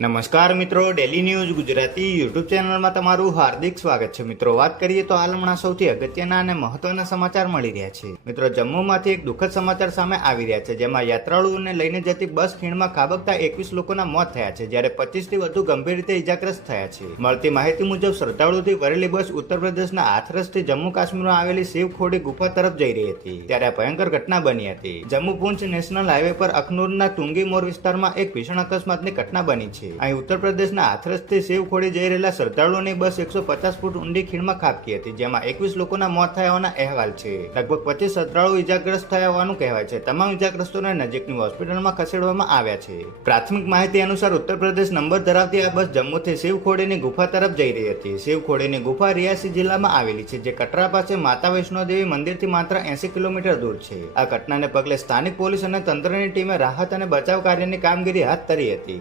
નમસ્કાર મિત્રો, daily news Gujarati YouTube ચેનલમાં તમારું હાર્દિક સ્વાગત છે. મિત્રો, વાત કરીએ તો હાલ હમણાં સૌથી અગત્યના અને મહત્વના સમાચાર મળી રહ્યા છે. મિત્રો, જમ્મુમાંથી એક દુઃખદ સમાચાર સામે આવી રહ્યા છે, જેમાં યાત્રાળુઓને લઈને જતી બસ ખીણમાં ખાબકતા 21 લોકોના મોત થયા છે, જ્યારે 25 થી વધુ ગંભીર રીતે ઇજાગ્રસ્ત થયા છે. મળતી માહિતી મુજબ શ્રદ્ધાળુઓથી ભરેલી બસ ઉત્તર પ્રદેશના હાથરસથી જમ્મુ કાશ્મીરમાં આવેલી શિવખોડી ગુફા તરફ જઈ રહી હતી, ત્યારે આ ભયંકર ઘટના બની હતી. જમ્મુ પૂંછ નેશનલ હાઈવે પર અખનૂરના તુંગી મોર વિસ્તારમાં એક ભીષણ અકસ્માતની ઘટના બની છે. અહીં ઉત્તર પ્રદેશના હાથરસથી શિવખોડી જઈ રહેલા શ્રદ્ધાળુઓની બસ 150 ફૂટ ઊંડી ખીણમાં ખાબકી હતી, જેમાં 21 લોકોના મોત થયા હોવાના અહેવાલ છે. લગભગ 25 શ્રદ્ધાળુઓ ઇજાગ્રસ્ત થયા હોવાનું કહેવાય છે. તમામ ઇજાગ્રસ્તોને નજીકની હોસ્પિટલમાં ખસેડવામાં આવ્યા છે. પ્રાથમિક માહિતી અનુસાર ઉત્તર પ્રદેશ નંબર ધરાવતી આ બસ જમ્મુથી શિવખોડીની ગુફા તરફ જઈ રહી હતી. શિવખોડીની ગુફા રિયાસી જિલ્લામાં આવેલી છે, જે કટરા પાસે માતા વૈષ્ણોદેવી મંદિરથી માત્ર 80 કિલોમીટર દૂર છે. આ ઘટનાને પગલે સ્થાનિક પોલીસ અને તંત્રની ટીમે રાહત અને બચાવ કાર્યની કામગીરી હાથ ધરી હતી.